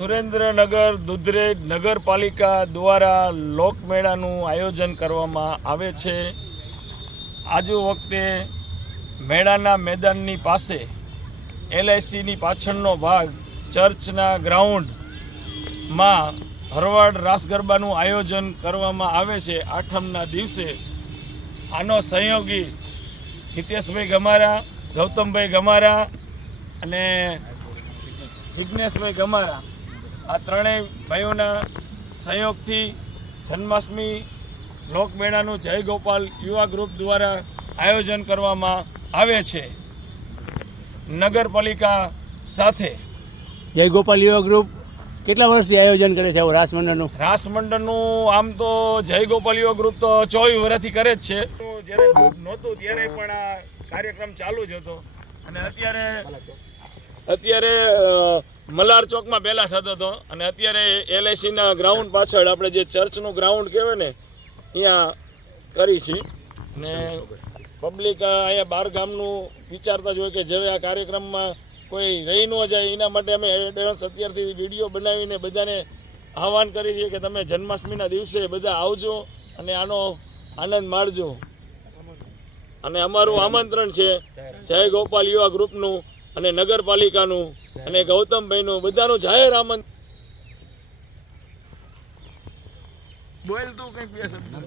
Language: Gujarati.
સુરેન્દ્રનગર દુધરેજ નગરપાલિકા દ્વારા લોકમેળાનું આયોજન કરવામાં આવે છે। આજુ વખતે મેળાના મેદાનની પાસે LICની પાછળનો ભાગ ચર્ચના ગ્રાઉન્ડમાં ભરવાડ રાસ ગરબાનું આયોજન કરવામાં આવે છે। આઠમના દિવસે આનો સહયોગી હિતેશભાઈ ગમારા, ગૌતમભાઈ ગમારા અને જિજ્ઞેશભાઈ ગમારા, આ ત્રણેય ભાઈઓના સહયોગથી જન્માષ્ટમી લોકમેળાનું જય ગોપાલ યુવા ગ્રુપ દ્વારા આયોજન કરવામાં આવે છે। નગરપાલિકા સાથે જય ગોપાલ યુવા ગ્રુપ કેટલા વર્ષથી આયોજન કરે છે રાસમંડળનું? આમ તો જય ગોપાલ યુવા ગ્રુપ તો 24 વર્ષથી કરે જ છે। જ્યારે ગ્રુપ નહોતું ત્યારે પણ આ કાર્યક્રમ ચાલુ જ હતો અને અત્યારે મલાર ચોકમાં પહેલાં થતો હતો અને અત્યારે LICના ગ્રાઉન્ડ પાછળ આપણે જે ચર્ચનું ગ્રાઉન્ડ કહેવાય ને અહીંયા કરી છે ને પબ્લિક અહીંયા બાર ગામનું વિચારતા જ હોય કે જેવે આ કાર્યક્રમમાં કોઈ રહી ન જાય એના માટે અમે એડવાન્સ અત્યારથી વિડીયો બનાવીને બધાને આહવાન કરી છે કે તમે જન્માષ્ટમીના દિવસે બધા આવજો અને આનો આનંદ માણજો। અને અમારું આમંત્રણ છે જય ગોપાલ યુવા ગ્રુપનું અને નગરપાલિકાનું અને ગૌતમભાઈનું બધાનું જાહેર આમંત્રણ। બોલ તું કંઈક બે શબ્દ।